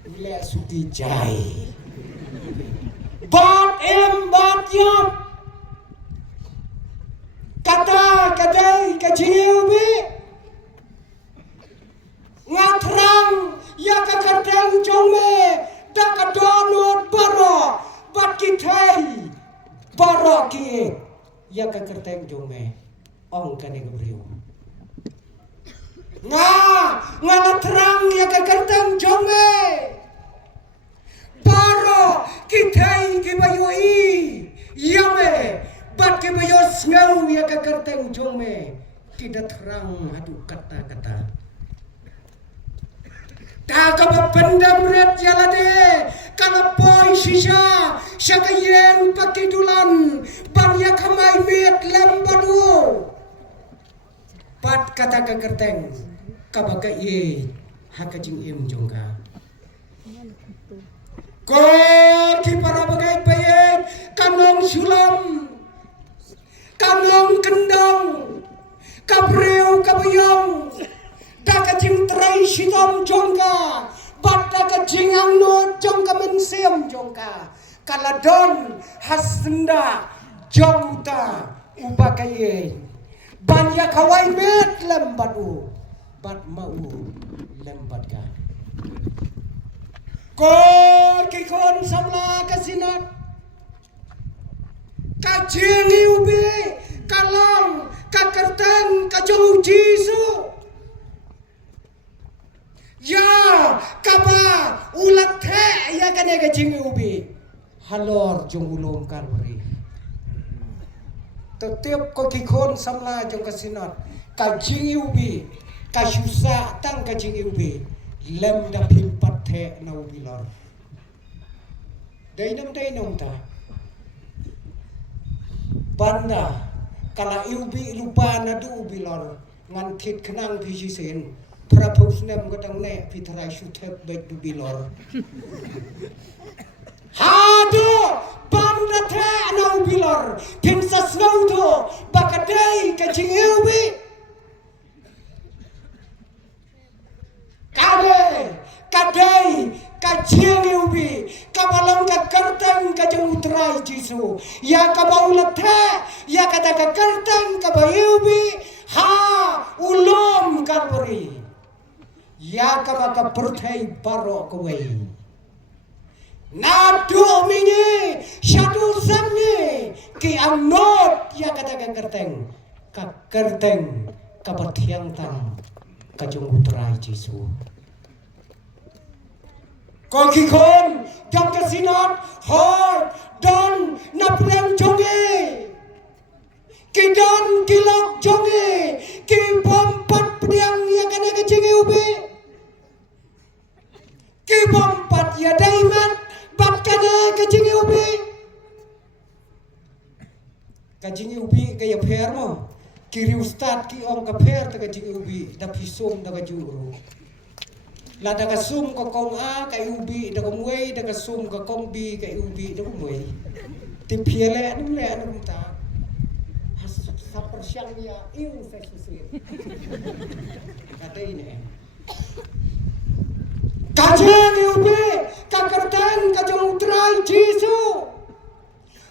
wilayah suki jai bat em bat yap kata kadai kajiubi ngatrang ya kakadang jome dakadonot baro bat kitai baro ki ya kakadang jome ong kane gabriu ngatrang ya kakadang jome baro kitai kibayoi yame bat kibayos ngau ya kakadang jome tidak terang adu kata-kata Taka pendam red jalade kana boy sisa syakayen pakidulan banya kamai met lembadu pat kata kekerteng kabaga ye hakajing im jongka ko ki para bagai baye kanong sulam kanong kendang kabreu kabayong Dakajing trai sitom jongka, bat dakajing angno jongka mensiam jongka, kaladon hasenda jongta ubakaye, banya kawai met lembadu, bat mau lembadka. Ko kikon samla kasinat, Kajing ubi, kalong, kakerten, kajong Jisu. Ya, kaba ulat the ya kane kajing ubi. Halor jong ulung Kalvari. Tetiap ko kikon samla jong kasinat. Kajing ubi, kasusa tang kajing ubi. Lem da pilpat the na ubi lor. Dainam ta. Banda kala ubi lupa na du ubi lor ngan thit khnang phi si sen pra phus nem ko tang ne phi thrai su thep bet du bi lor ha do banda the na ubi lor thin sa snow do bakadai ka ching ubi kadai kajing ubi kabalang ka kertang ka jang utrai Jisu ya kabaulat the ya kata ka kertang ka bayubi ha ulom Kalvari ya ka perthai baro kowe na domini shadu samni ki amnot ya kata ka kertang ka bathiang tang ka jang utrai Jisu Kau kikon jam kasinat hor don naprem jonge kidon kilok jonge ki bompat pediang yang kena kecing ubi ki bompat ya daimat bat kena kecing ubi kaya pher mo kiri ustad ki om ka pher ta kecing ubi da pisum da juru la daga sum ko kong a ka ubi daga muai daga sum ko kong bi ka ubi daga muai ti piele ni le anu ta has sa persyang ya iu sa sisir kata ini kajeng ubi ka kertan ka jong utrai Jisu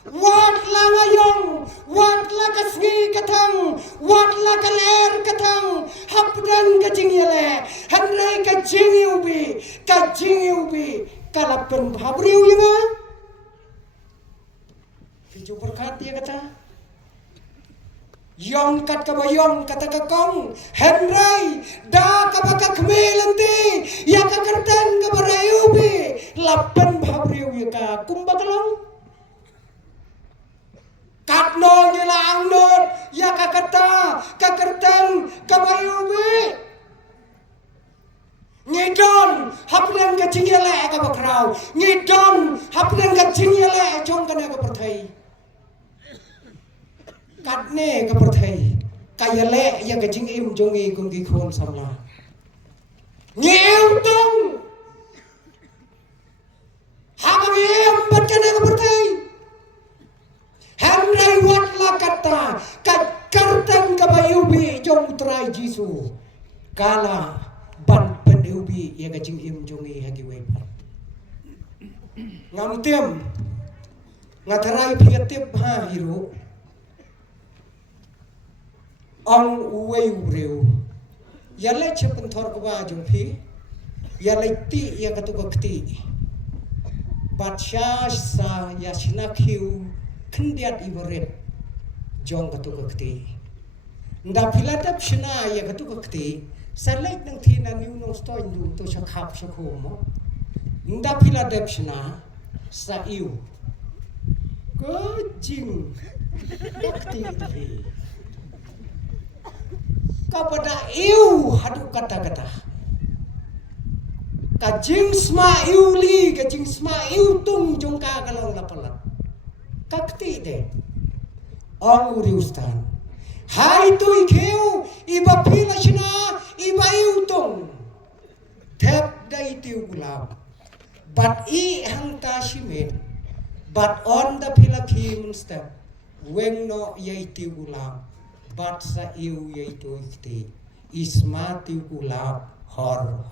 wat la ngayong wat la kasngi katang wat la kaler katang hapdan kajing yele hanrai kajing ubi kalapen bhabriu yanga hiju berkat dia kata yong kat ka bayong kata ka kong hanrai da ka baka kmelanti ya ka kertan ka barayubi lapen bhabriu yaka kumbakalong Katno nyelang not ya kakata kakertan kabayubi ngidon haplen ka cingyele ka bakrau ngidon haplen ka cingyele jong kana ka perthai katne ka perthai kayele ya ka cing im jongi kung gi khon samla ngeu tung habangem bat kana ka perthai Henry watla kata kertang kabayubi jong utrai Jisu kala ban pendubi ya kajing im jongi hagi wepa ngamutem ngatarai piatip ha hiro ong uwe ureu yale chepen thor kwa jong phi yale ti ya katukakti batsha sa ya sinakhiu kendiat ibaret jong katukakti nda piladap shina ya katukakti salait nang thina niu nong stoy ndu to shakhap shakhomo nda piladap shina sa iu kajing bakti dhi kapada iu hadu kata-kata kajing sma iuli kajing sma iu tung jong ka kalong lapalat kakti de ong uri ustan hai tu ikeu iba pila shina iba iutong thep dai tiu gulab but I hang ta shimet but on the pila kim step weng no yai tiu gulab but sa iu yai tu ikti isma tiu gulab hor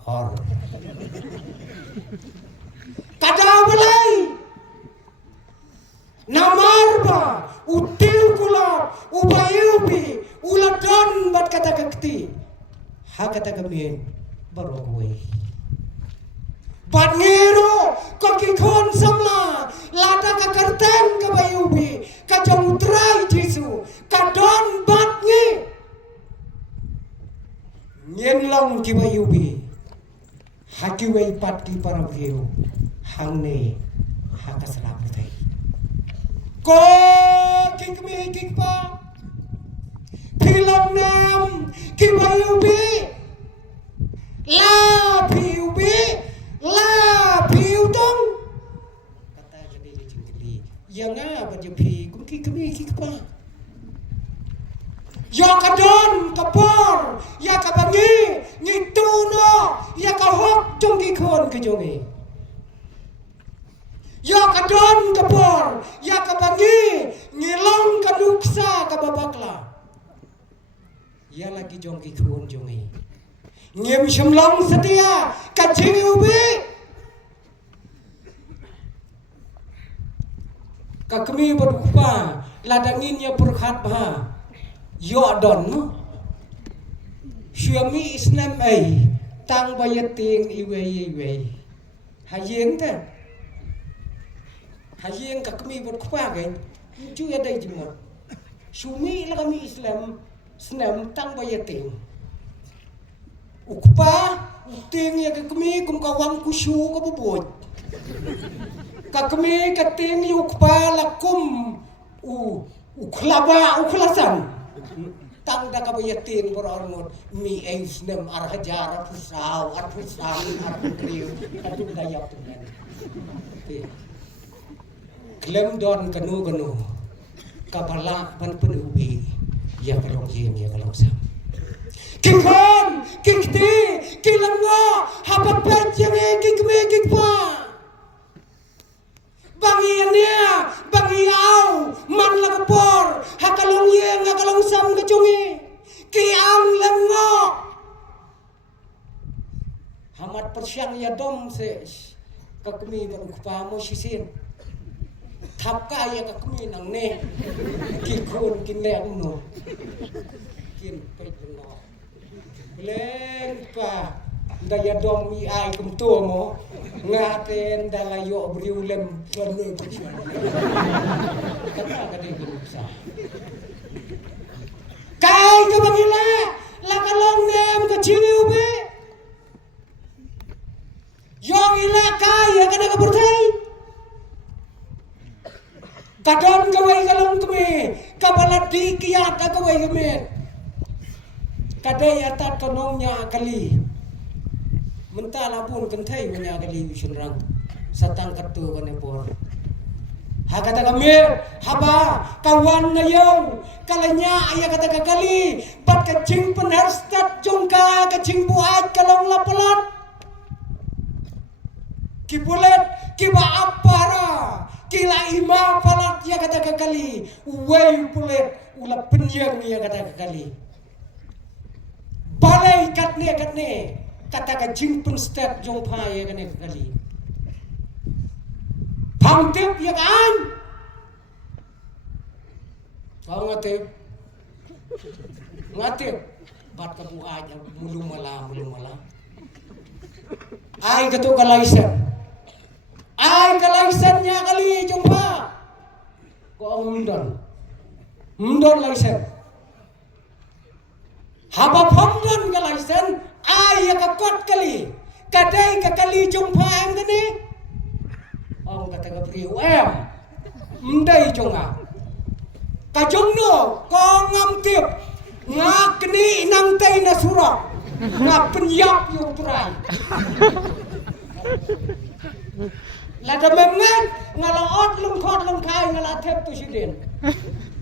kadau belai namarba util kulap ubayubi uladon bat kata kakti ha kata kami barowe bat ngero Koki kon samla lada ka karten ka bayubi ka jong utrai jisu ka don bat ngi nyen long ki bayubi haki wei pat ki parabhiu hang ne hakasla putai ko kikmi kikpa pilong nam ki bayubi la piubi la piu tong kata jadi jengkeli yang apa je pi kum kikmi kikpa ya kadon kapor ya kabangi ngituno ya kahok jong kikon ke jongi ya kadon kapor ya kabangi ngilong kaduksa kababakla ya lagi jong kikon jongi ngem shemlong setia kacing ubi kakmi berkupa ladanginnya perkhat bah yo adon syami Islam ai tang bayating iwe hayeng ta hayeng kakmi berkupa kan cu ada jemot syumi la kami Islam senam tang bayating ukpa ting ya kakmi kum kawang kusu ka bubot kakmi kating ukpa lakum ukhlasan tang da kabayatin borormod mi Islam arhajar pusau arpukriu atu dayak tunan klem don kanu kapala pan penubi ya kalong yin ya kalong sam kikon kikti kilango hapapet yang kikme kikpa bangiania bangiau man lakapor hakalong yin hakalong sam kacungi kiang lengo hamat persyang ya dom se kakmi berukpa mo sisin thapka ya kakmi nang ne kikon kinleng no kin pait no leng pa daya dom mi ai kum to mo ngaten dalayo briulem kerne pichan kata kade sa kai ka bangila la kalong nem ka chini ube yong ila kai ya kada ka burtai kadon ka wai kalong kme kabalati kiat ka wai kme kadai atat konongnya kali mentala pun kentai punya kali sunrang satang katu kanepor hakata kamir haba kawan na yo kalanya aya kata kali bat kacing penharstat jongka kacing buat kalong lapelat kibulet kiba apara kila ima palat ya kata kali wei pulet ula penyang ya kata kali balai katne kata kacing penstat jong paya kane kali pamtip ya kan kau ngatip bat kabu aja mulu mala ai ketu kalaisannya kali jong pa ko mundon laisen haba pamdon kalaisan ai ya kakot kali kadai ka kali jumpa em kani ong kata ka priu em ndai jonga ka jongno ko ngam tip ngak ni nang tai na surok ngap penyap yu trai lada memngan ngalaot lungkot lungkai ngalatep tu sidin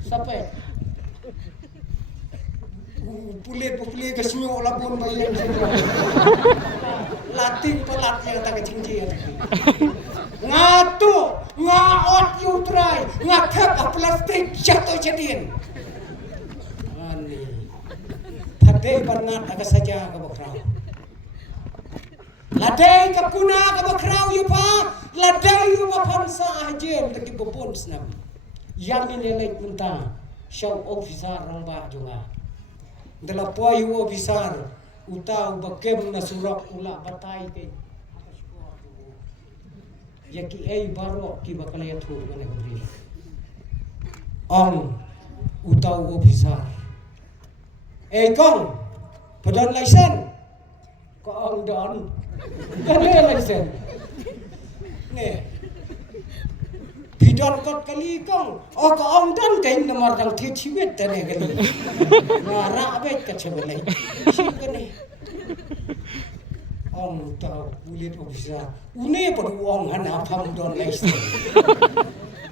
sampai pulit kesemua labun bayang lating pelat yang tak kecing ngatu ngaot yutrai ngathep plastik jatuh jadin ani padai bernat agak saja ke bakrau ladai ke kuna ke bakrau yu pa ladai yu mapansa ajen lagi bopon senam yang ini lek mentah syau officer rambah junga dalam poyu besar utau bakem na surak ula batai ke Yaki ai barok ki bakalaya thu ngane bri. Ong utau officer. Kong padon license. Ko ong don. Kane license. Nè. Pidon kot kali kong. Ko ong don kain nomor dang thi chiwet tane kali. Ngara bet ka chebelai. Sim kane. Ong tau ulit officer. Une padu ong hana pham don license.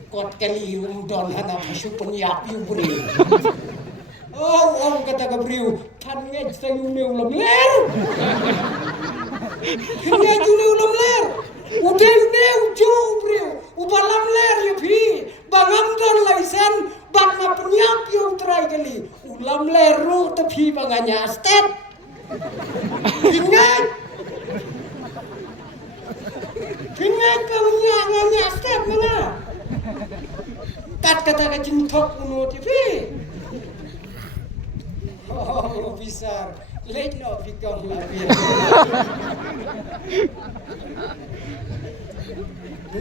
Kot kali don hana phasu penyak yu bri. Ong kata ka briu than nge sayu meu lam ler. Nge ju meu lam ler. Udel meu ju briu. Ubalam ler ya phi. Bangam don license bang na penyak yu try kali. Ulam ler ru te phi banganya state. Ingat. Ingat kamu nganya step mana? Kat kata kacing thok uno TV. Oh, officer, late no fikong labi.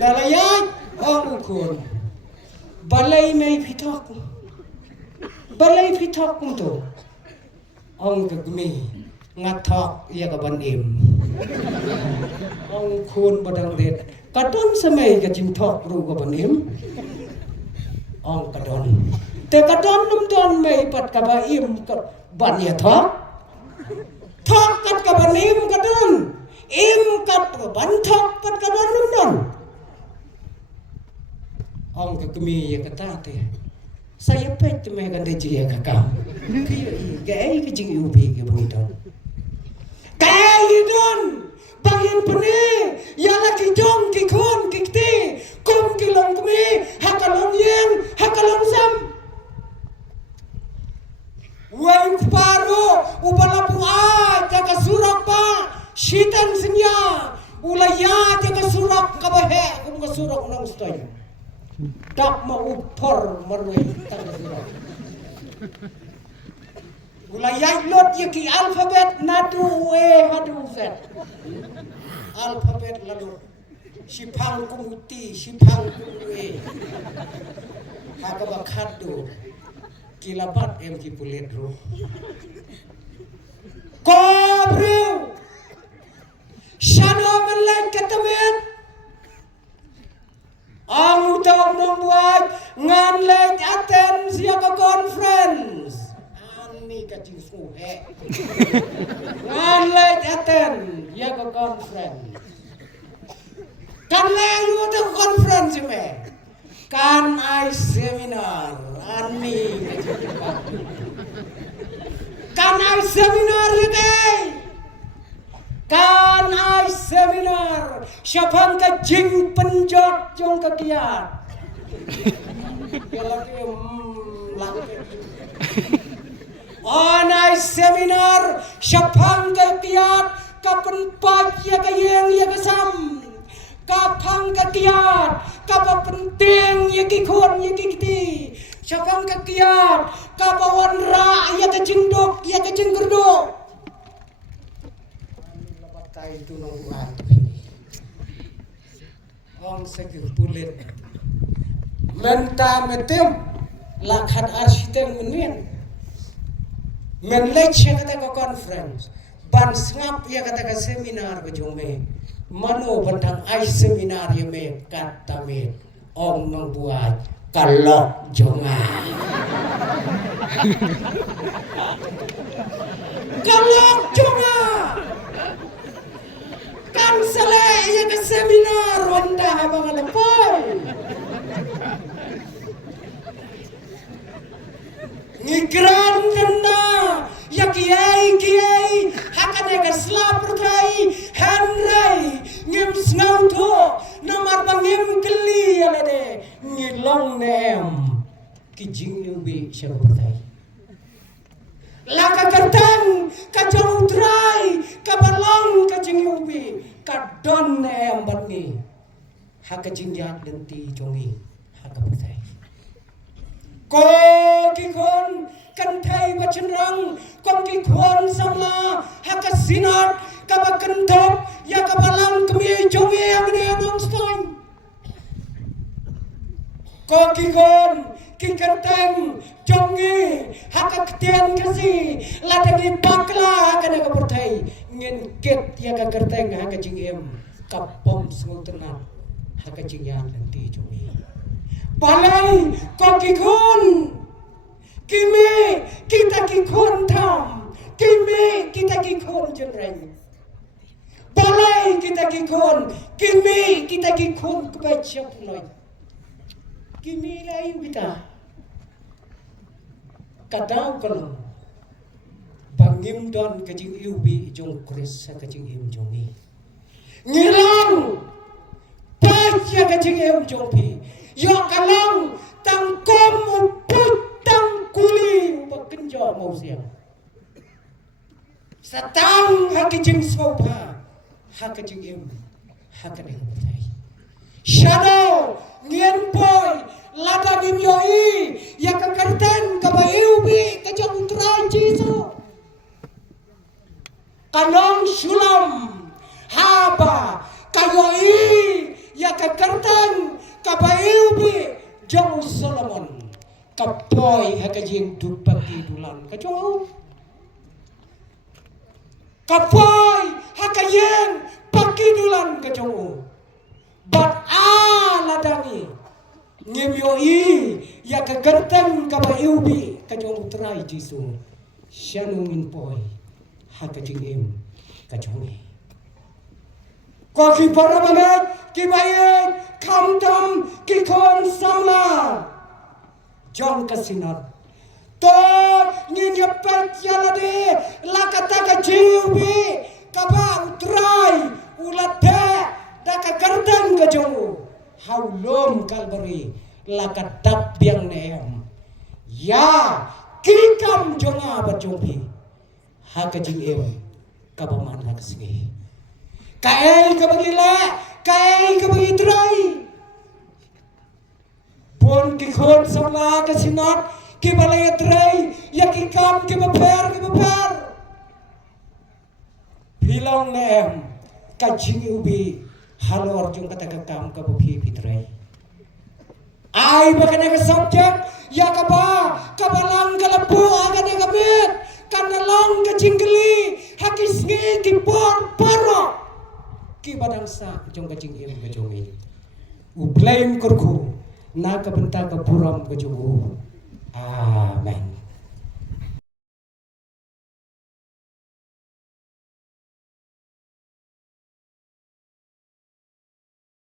Nalayan, ukun. Balay may pitok. Balay pitok to. Ang gagmi ngathok iya kaban im. Ang khun badang det kadon samay kajing thok ru kaban im. Ang kadon te kadon num don may pat kaba im ban ya thok thok kat kaban im kadon im kat ban thok kat kadon num don. Ang kagmi ya kata te saya pet me kan de ji ya kakam cái ching ubi ke buidon kai don bangin pene ya la ki jong ki khon ki ti kom ki long kmi hakalong yen hakalong sam wain paro ubala pu'a jaga surak pa shitan sinya ulaya jaga surak kabahe kum ka surak nang stoy dak ma upor marway tang surak ulayay lot yaki alphabet nadu hadu z alphabet lalu sipang kumuti sipang kuwe hakabakhadu kilabat ki pulit ro kobreu shano melek katamen ang utaw membuat ngan lek aten siapa conference ani kacing suhe ngan lek aten ya ke conference kan layu tu conference me kan ai seminar ani kan ai seminar yete kan ai seminar siapa ka jing penjot jong ka kiat kalau tu on ai seminar siapa ka kiat kapan pat ya ka yang ya ka sam kapang ka kiat kapa penting ya ki khon ya ki ti siapa ka kiat kapawan ra ya ka jingdok ya ka jinggerdo itu nongguan orang segera bulit menta metem lakhan arsitek menien menlek kata ke conference ban ngap ya kata ke seminar bejome mano bentang ai seminar ya me kata me ong nong buat kalok jonga kalok jonga kan selek ya ke seminar ronda abang lepoy ngigran kena ya kiai hakan ya ke selapurkai henry ngim snauto nomor bangim keli ya lede ngilong nem kijing nyubi syapurkai laka kentang kajong utrai kabalong kajing ubi kadon em batni hakajing jat denti jongi hakabatai ko kikon kantai bachenrang kom kikon sama hakasinat kabakentop ya kabalang kemi jongi amne nong stoin ko kikon kikerteng jongi haka ketian kasi ladangi bakla kana ka pertai ngin ket ya ka kerteng haka jingem kapom smutenan haka jingyan nanti jongi balai ko kikon kimi kita kikon tham kimi kita kikon jenreng balai kita kikon kimi kita kikon kebaca pulai kimi layu kita kadang kalau bangim don kajing iubi jong kris sa kajing im jongi ngilang baca kajing im jongpi yo kalang tangkom uput tang kuli bakenjo mau siang satang hakijing sopa hakajing im hakading bertai shadow ngien boy ladang yoi ya kekerten kabayu bi kajang utrai jisu kanong sulam haba kayoi ya kekerten kabayu bi jong Solomon kapoy hakajing dupati dulan kajong kapoy hakajing paki dulan kajong bat ladangi ngemioi ya kegerten kabayubi kajong utrai jisu shanungin poi hakajing im kajongi koki para banget kibayen kamtam kikon sama jong kasinat to nyinyepet yalade lakata kajiubi kaba utrai ulate daka gerdan kajongu haulom kalbari lakadap biang neem ya kikam jonga bajompi hakajing em kabaman hakasgi kael kabagila kael kabagitrai bon kikon samla kasinat kibalay trai ya kikam kibaper bilang neem kajing ubi halo arjung kata kakam ka bupi pitrai ai bakana ka subject ya kaba kabalang kalapu aga ne gamit kanalang ka jingli hakisngi ki poro ki badang sa jong ka jingim ka jongi u blame kurku na ka benta ka puram ka jongu amen.